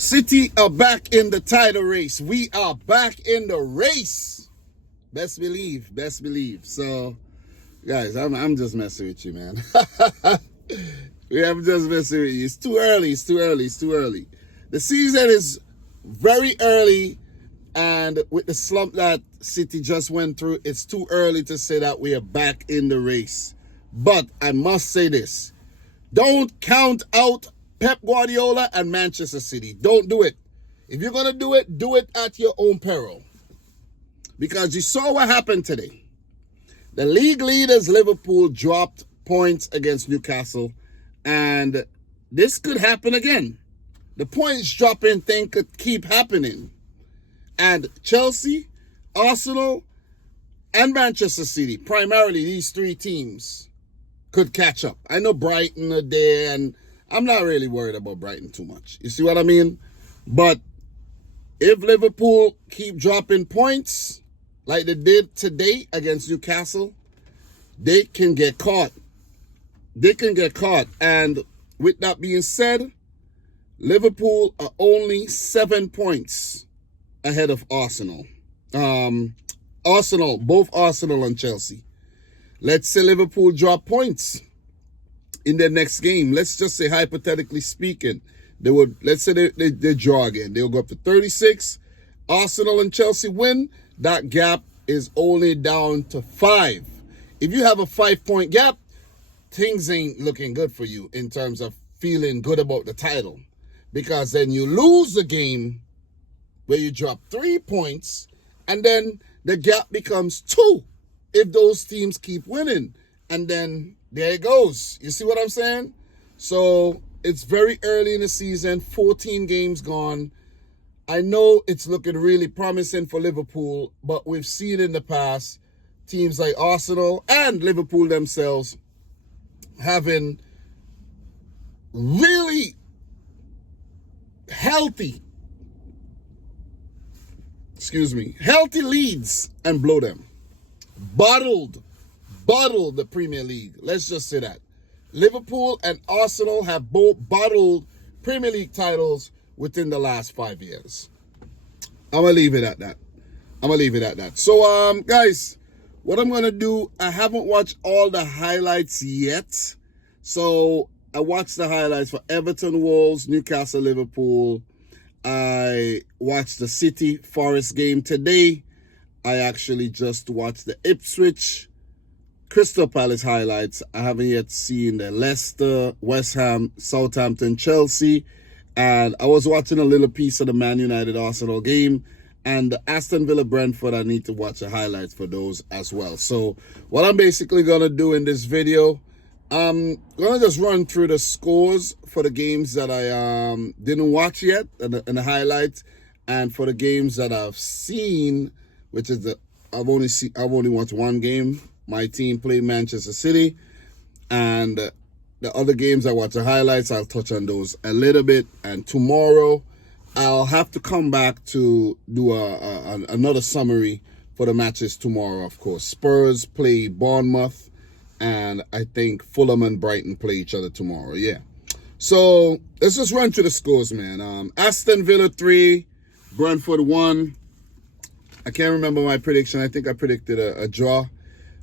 City are back in the title race. We are back in the race. Best believe, best believe. So, guys, I'm just messing with you, man. I'm just messing with you. It's too early. It's too early. It's too early. The season is very early, and with the slump that City just went through, it's too early to say that we are back in the race. But I must say this: don't count out Pep Guardiola and Manchester City. Don't do it. If you're going to do it at your own peril. Because you saw what happened today. The league leaders, Liverpool, dropped points against Newcastle. And this could happen again. The points dropping thing could keep happening. And Chelsea, Arsenal, and Manchester City, primarily these three teams, could catch up. I know Brighton are there, and I'm not really worried about Brighton too much. You see what I mean? But if Liverpool keep dropping points like they did today against Newcastle, they can get caught. They can get caught. And with that being said, Liverpool are only 7 points ahead of Arsenal. Both Arsenal and Chelsea. Let's say Liverpool drop points in their next game. Let's just say, hypothetically speaking, let's say they draw again. They'll go up to 36. Arsenal and Chelsea win. That gap is only down to 5. If you have a 5-point gap, things ain't looking good for you in terms of feeling good about the title. Because then you lose a game where you drop 3 points, and then the gap becomes 2 if those teams keep winning. And then there it goes. You see what I'm saying? So it's very early in the season, 14 games gone. I know it's looking really promising for Liverpool, but we've seen in the past teams like Arsenal and Liverpool themselves having really healthy leads and blow them. Bottled the Premier League. Let's just say that. Liverpool and Arsenal have both bottled Premier League titles within the last 5 years. I'm going to leave it at that. So, guys, what I'm going to do, I haven't watched all the highlights yet. So, I watched the highlights for Everton, Wolves, Newcastle, Liverpool. I watched the City Forest game today. I actually just watched the Ipswich Crystal Palace highlights. I haven't yet seen the Leicester, West Ham, Southampton, Chelsea. And I was watching a little piece of the Man United Arsenal game. And the Aston Villa Brentford, I need to watch the highlights for those as well. So what I'm basically going to do in this video, I'm going to just run through the scores for the games that I didn't watch yet and the highlights. And for the games that I've seen, which is I've only watched one game. My team played Manchester City, and the other games I watch the highlights. I'll touch on those a little bit. And tomorrow, I'll have to come back to do another summary for the matches tomorrow. Of course, Spurs play Bournemouth, and I think Fulham and Brighton play each other tomorrow. Yeah. So let's just run through the scores, man. Aston Villa 3, Brentford 1. I can't remember my prediction. I think I predicted a draw.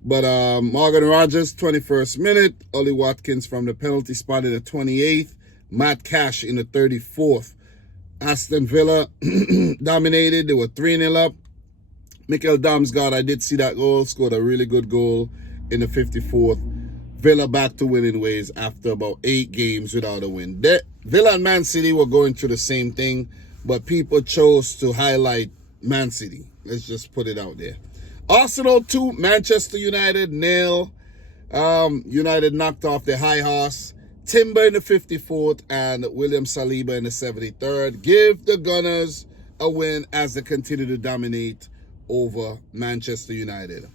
But Morgan Rogers, 21st minute. Ollie Watkins from the penalty spot in the 28th. Matt Cash in the 34th. Aston Villa dominated. They were 3-0 up. Mikkel Damsgaard, I did see that goal. Scored a really good goal in the 54th. Villa back to winning ways after about 8 games without a win. Villa and Man City were going through the same thing, but people chose to highlight Man City. Let's just put it out there. Arsenal 2, Manchester United 0. United knocked off their high horse. Timber in the 54th and William Saliba in the 73rd. Give the Gunners a win as they continue to dominate over Manchester United.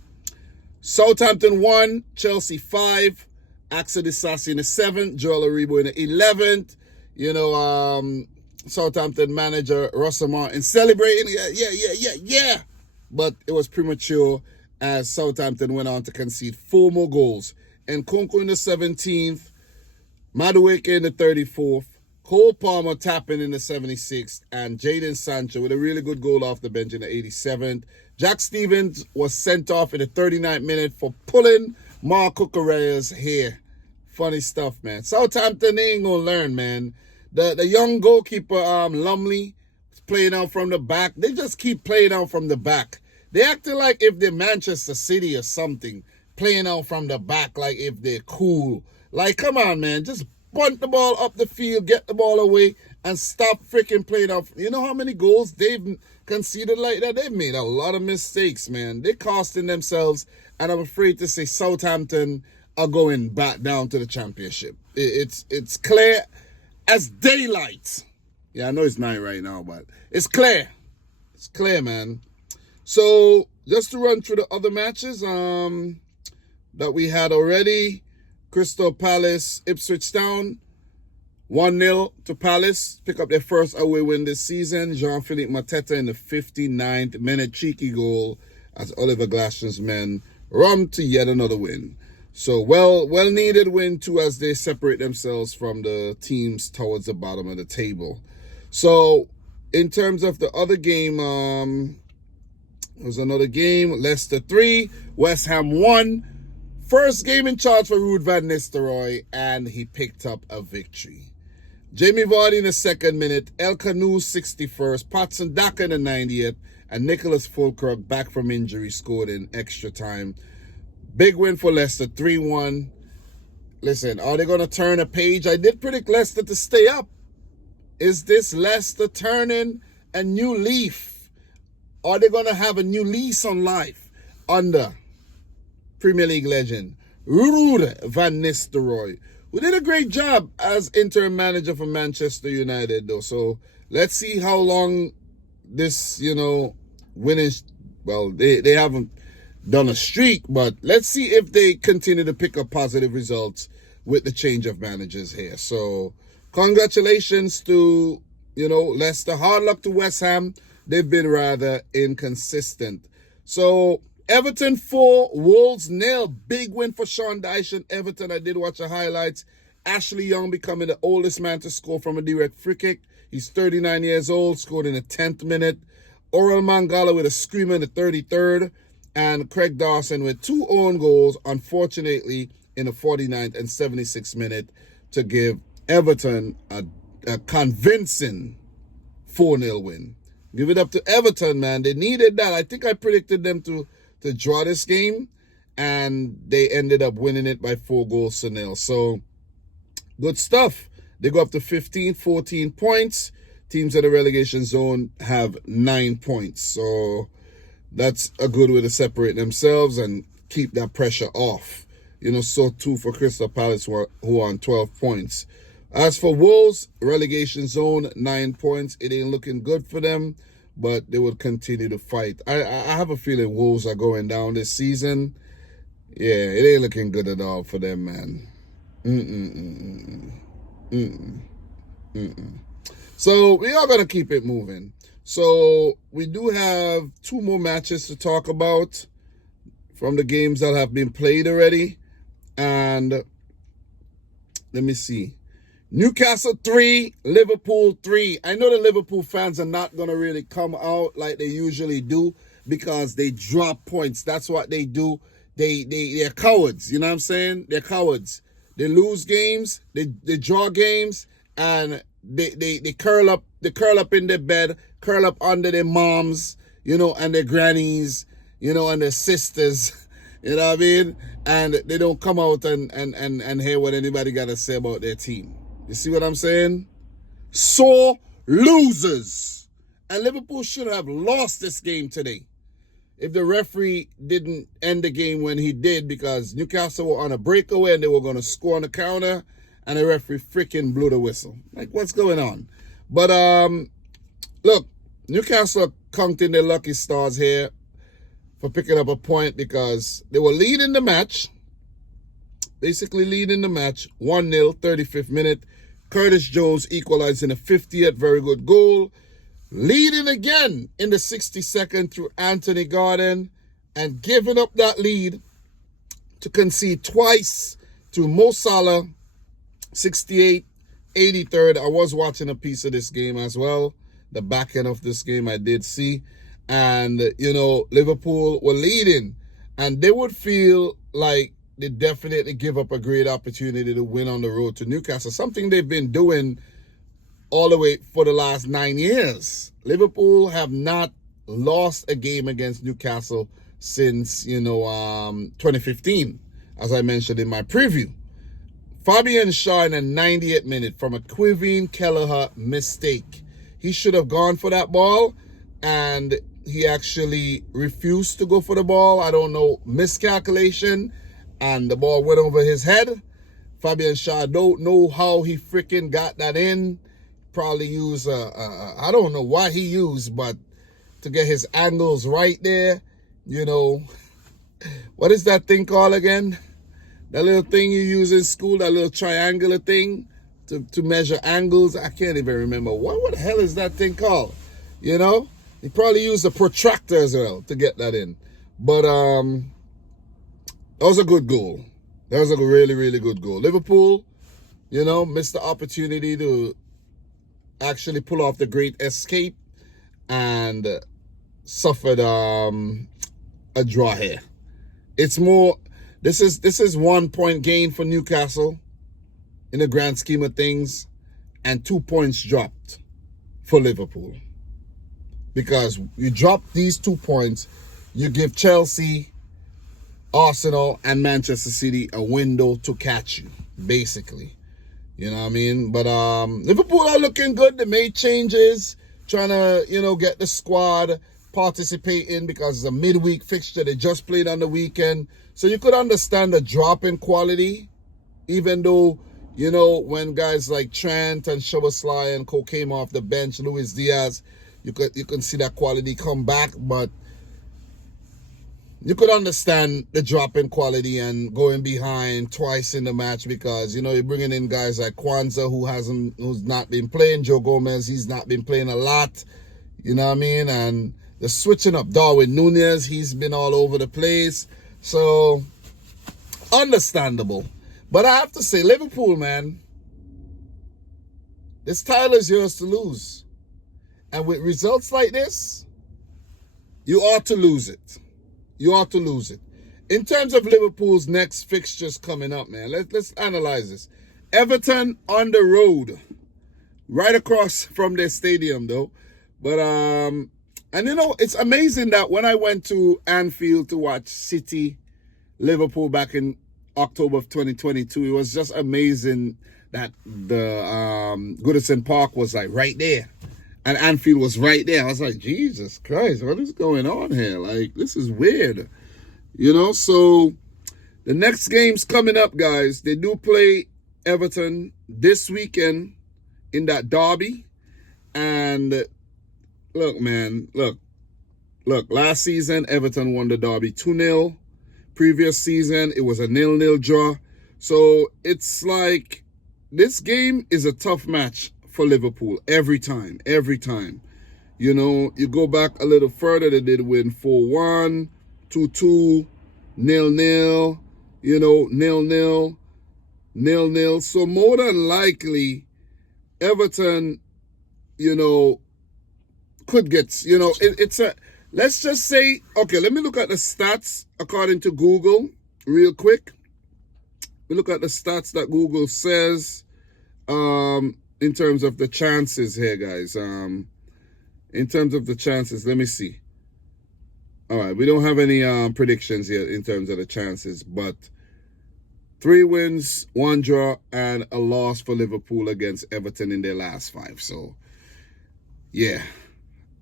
Southampton 1, Chelsea 5. Axel Disasi in the 7th. Joel Aribo in the 11th. Southampton manager Russell Martin celebrating. Yeah. But it was premature as Southampton went on to concede 4 more goals. And Nkunku in the 17th, Madueke in the 34th, Cole Palmer tapping in the 76th, and Jadon Sancho with a really good goal off the bench in the 87th. Jack Stevens was sent off in the 39th minute for pulling Marco Correa's hair. Funny stuff, man. Southampton, they ain't gonna learn, man. The young goalkeeper, Lumley, playing out from the back. They just keep playing out from the back. They acting like if they're Manchester City or something, playing out from the back like if they're cool. Like, come on, man. Just punt the ball up the field, get the ball away, and stop freaking playing out. You know how many goals they've conceded like that? They've made a lot of mistakes, man. They're costing themselves, and I'm afraid to say Southampton are going back down to the championship. It's clear as daylight. Yeah, I know it's night right now, but it's clear. It's clear, man. So, just to run through the other matches that we had already. Crystal Palace, Ipswich Town, 1-0 to Palace. Pick up their first away win this season. Jean-Philippe Mateta in the 59th minute, cheeky goal as Oliver Glaston's men run to yet another win. So, well-needed win too as they separate themselves from the teams towards the bottom of the table. So, in terms of the other game, there was another game. Leicester 3, West Ham 1. First game in charge for Ruud van Nistelrooy, and he picked up a victory. Jamie Vardy in the 2nd minute, El Kanu 61st, Patson Daka in the 90th, and Nicholas Fulkrug back from injury scored in extra time. Big win for Leicester, 3-1. Listen, are they going to turn a page? I did predict Leicester to stay up. Is this Leicester turning a new leaf? Are they going to have a new lease on life under Premier League legend Ruud van Nistelrooy, who did a great job as interim manager for Manchester United, though. So let's see how long this, winning. Well, they haven't done a streak, but let's see if they continue to pick up positive results with the change of managers here. So congratulations to, Leicester. Hard luck to West Ham. They've been rather inconsistent. So Everton 4, Wolves 0. Big win for Sean Dyche and Everton. I did watch the highlights. Ashley Young becoming the oldest man to score from a direct free kick. He's 39 years old, scored in the 10th minute. Oral Mangala with a screamer in the 33rd. And Craig Dawson with 2 own goals, unfortunately, in the 49th and 76th minute to give Everton a convincing 4-0 win. Give it up to Everton, man. They needed that. I think I predicted them to draw this game, and they ended up winning it by 4-0. So, good stuff. They go up to 14 points. Teams in the relegation zone have 9 points. So, that's a good way to separate themselves and keep that pressure off. So too for Crystal Palace, who are on 12 points. As for Wolves, relegation zone, 9 points. It ain't looking good for them, but they will continue to fight. I have a feeling Wolves are going down this season. Yeah, it ain't looking good at all for them, man. So we are going to keep it moving. So we do have 2 more matches to talk about from the games that have been played already. And let me see. Newcastle 3, Liverpool 3. I know the Liverpool fans are not going to really come out like they usually do because they drop points. That's what they do. They're cowards. You know what I'm saying? They're cowards. They lose games. They draw games. And they curl up in their bed, curl up under their moms, and their grannies, and their sisters. You know what I mean? And they don't come out and hear what anybody got to say about their team. You see what I'm saying? Sore losers. And Liverpool should have lost this game today if the referee didn't end the game when he did, because Newcastle were on a breakaway and they were going to score on the counter, and the referee freaking blew the whistle. Like, what's going on? But, look, Newcastle counting their lucky stars here for picking up a point because they were leading the match. Basically leading the match 1-0, 35th minute. Curtis Jones equalized in the 50th, very good goal. Leading again in the 62nd through Anthony Gordon, and giving up that lead to concede twice to Mo Salah, 68, 83rd. I was watching a piece of this game as well. The back end of this game I did see. And, Liverpool were leading. And they would feel like they definitely give up a great opportunity to win on the road to Newcastle. Something they've been doing all the way for the last 9 years. Liverpool have not lost a game against Newcastle since, 2015, as I mentioned in my preview. Fabian Shaw in the 90th minute from a Quivine Kelleher mistake. He should have gone for that ball, and he actually refused to go for the ball. I don't know, miscalculation, and the ball went over his head. Fabian Shaw, don't know how he freaking got that in. Probably used, I don't know what he used, but to get his angles right there, what is that thing called again? That little thing you use in school, that little triangular thing to measure angles. I can't even remember. What the hell is that thing called? He probably used a protractor as well to get that in. But that was a good goal. That was a really, really good goal. Liverpool, missed the opportunity to actually pull off the great escape and suffered a draw here. It's more, this is 1 point gain for Newcastle in the grand scheme of things, and 2 points dropped for Liverpool. Because you drop these 2 points, you give Chelsea, Arsenal, and Manchester City a window to catch you, basically. You know what I mean? But Liverpool are looking good. They made changes, trying to, get the squad participating because it's a midweek fixture. They just played on the weekend. So you could understand the drop in quality, even though, when guys like Trent and Szoboszlai and Co came off the bench, Luis Diaz, you can see that quality come back, but you could understand the drop in quality and going behind twice in the match because, you're bringing in guys like Kwanzaa who's not been playing. Joe Gomez, he's not been playing a lot. You know what I mean? And the switching up Darwin Núñez, he's been all over the place. So, understandable. But I have to say, Liverpool, man, this title is yours to lose. And with results like this, you ought to lose it. You ought to lose it. In terms of Liverpool's next fixtures coming up, man, let's analyze this. Everton on the road, right across from their stadium, though. But, and it's amazing that when I went to Anfield to watch City, Liverpool back in October of 2022, it was just amazing that the Goodison Park was like right there. And Anfield was right there. I was like, Jesus Christ, what is going on here? Like, this is weird. So the next game's coming up, guys. They do play Everton this weekend in that derby. And look, man, look. Last season, Everton won the derby 2-0. Previous season, it was a 0-0 draw. So it's like this game is a tough match for Liverpool every time. You go back a little further, they did win 4-1, 2-2, 0-0, 0-0. So more than likely, Everton, could get, let's just say, okay, let me look at the stats according to Google real quick. We look at the stats that Google says in terms of the chances here, guys. In terms of the chances, let me see. All right, we don't have any predictions yet in terms of the chances, but 3 wins, 1 draw, and a loss for Liverpool against Everton in their last 5. So, yeah,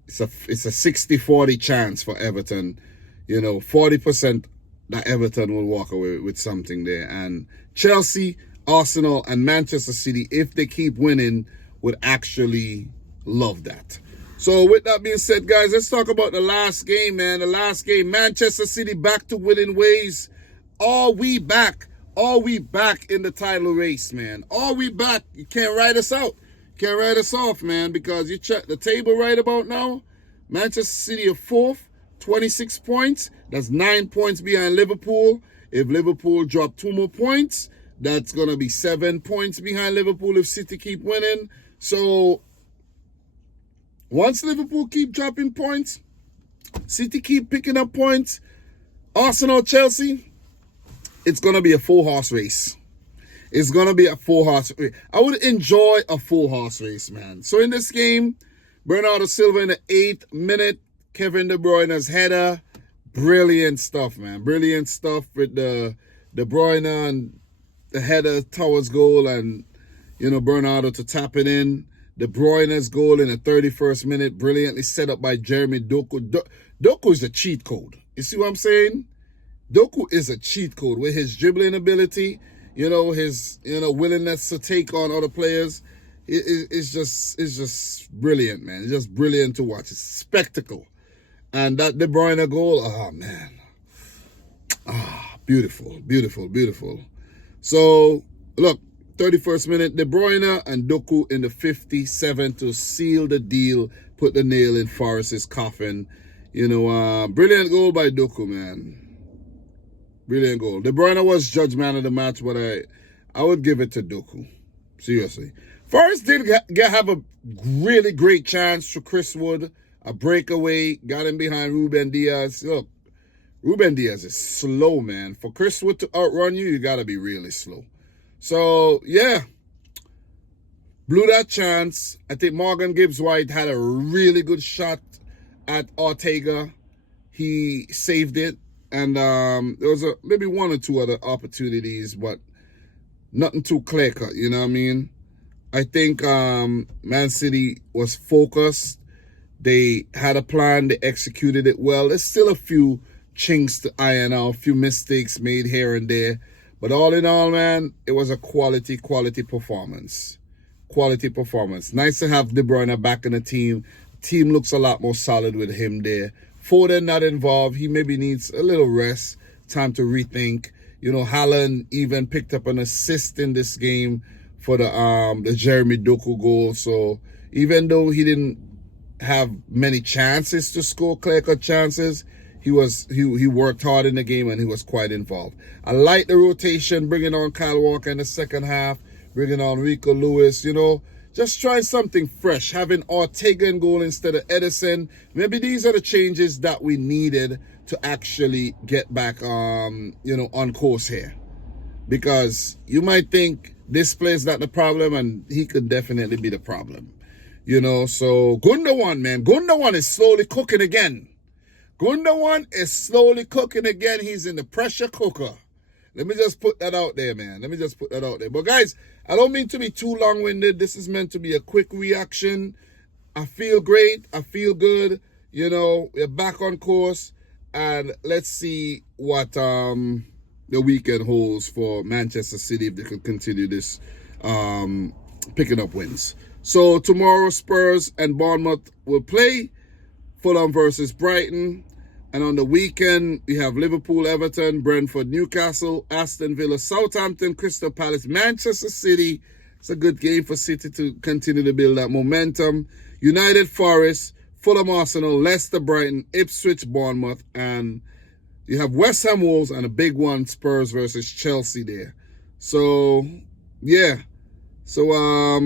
it's a 60-40 chance for Everton. 40% that Everton will walk away with something there. And Chelsea, Arsenal, and Manchester City, if they keep winning, would actually love that. So with that being said, guys, let's talk about the last game, man. The last game, Manchester City back to winning ways. Are we back? Are we back in the title race, man? Are we back? You can't write us out. Can't write us off, man, because you check the table right about now. Manchester City are 4th, 26 points. That's 9 points behind Liverpool. If Liverpool drop 2 more points, That's going to be 7 points behind Liverpool if City keep winning. So once Liverpool keep dropping points, City keep picking up points, Arsenal, Chelsea, it's going to be a 4-horse race. It's going to be a 4-horse race. I would enjoy a 4-horse race, man. So in this game, Bernardo Silva in the 8th minute, Kevin De Bruyne's header. Brilliant stuff, man. Brilliant stuff with the De Bruyne and the header towards goal and, Bernardo to tap it in. De Bruyne's goal in the 31st minute, brilliantly set up by Jeremy Doku. Doku is a cheat code. You see what I'm saying? Doku is a cheat code with his dribbling ability, his willingness to take on other players. It's just brilliant, man. It's just brilliant to watch. It's spectacle. And that De Bruyne goal, oh man. Beautiful, beautiful, beautiful. So look, 31st minute, De Bruyne and Doku in the 57th to seal the deal, put the nail in Forrest's coffin. Brilliant goal by Doku, man. Brilliant goal. De Bruyne was judge man of the match, but I would give it to Doku. Seriously. Forrest did have a really great chance to Chris Wood, a breakaway, got him behind Ruben Diaz. Look, Ruben Diaz is slow, man. For Chris Wood to outrun you, you got to be really slow. So, yeah, blew that chance. I think Morgan Gibbs-White had a really good shot at Ortega. He saved it. And there was maybe 1 or 2 other opportunities, but nothing too clear-cut, you know what I mean? I think Man City was focused. They had a plan. They executed it well. There's still a few chinks to iron out, a few mistakes made here and there. But all in all, man, it was a quality performance. Quality performance. Nice to have De Bruyne back in the team. Team looks a lot more solid with him there. Foden not involved. He maybe needs a little rest, time to rethink. Haaland even picked up an assist in this game for the Jeremy Doku goal. So even though he didn't have many chances to score, clear-cut chances, he worked hard in the game and he was quite involved. I like the rotation, bringing on Kyle Walker in the second half, bringing on Rico Lewis, just trying something fresh, having Ortega in goal instead of Edison. Maybe these are the changes that we needed to actually get back, on course here. Because you might think this player's not the problem, and he could definitely be the problem. So Gundogan, man. Gundogan is slowly cooking again. Gundogan is slowly cooking again. He's in the pressure cooker. Let me just put that out there, man. Let me just put that out there. But guys, I don't mean to be too long-winded. This is meant to be a quick reaction. I feel great. I feel good. We're back on course. And let's see what the weekend holds for Manchester City if they can continue this picking up wins. So tomorrow, Spurs and Bournemouth will play. Fulham versus Brighton. And on the weekend, we have Liverpool, Everton, Brentford, Newcastle, Aston Villa, Southampton, Crystal Palace, Manchester City. It's a good game for City to continue to build that momentum. United, Forest, Fulham, Arsenal, Leicester, Brighton, Ipswich, Bournemouth. And you have West Ham, Wolves, and a big one, Spurs versus Chelsea there. So, yeah. So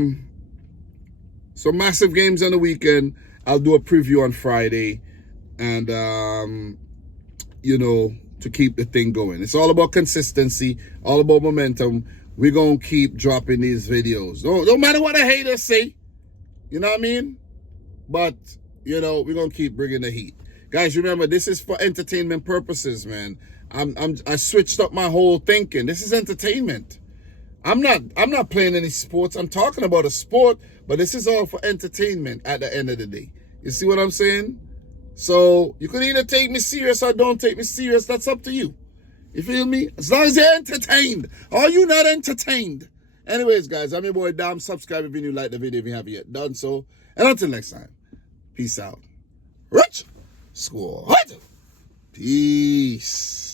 massive games on the weekend. I'll do a preview on Friday. And, to keep the thing going. It's all about consistency, all about momentum. We're going to keep dropping these videos. No matter what the haters say. You know what I mean? But, we're going to keep bringing the heat. Guys, remember, this is for entertainment purposes, man. I switched up my whole thinking. This is entertainment. I'm not playing any sports. I'm talking about a sport, but this is all for entertainment at the end of the day. You see what I'm saying? So you can either take me serious or don't take me serious. That's up to you. You feel me? As long as you're entertained. Are you not entertained? Anyways, guys, I'm your boy Dom. Subscribe if you like the video if you haven't yet done so. And until next time, peace out. Rich Squad. Peace.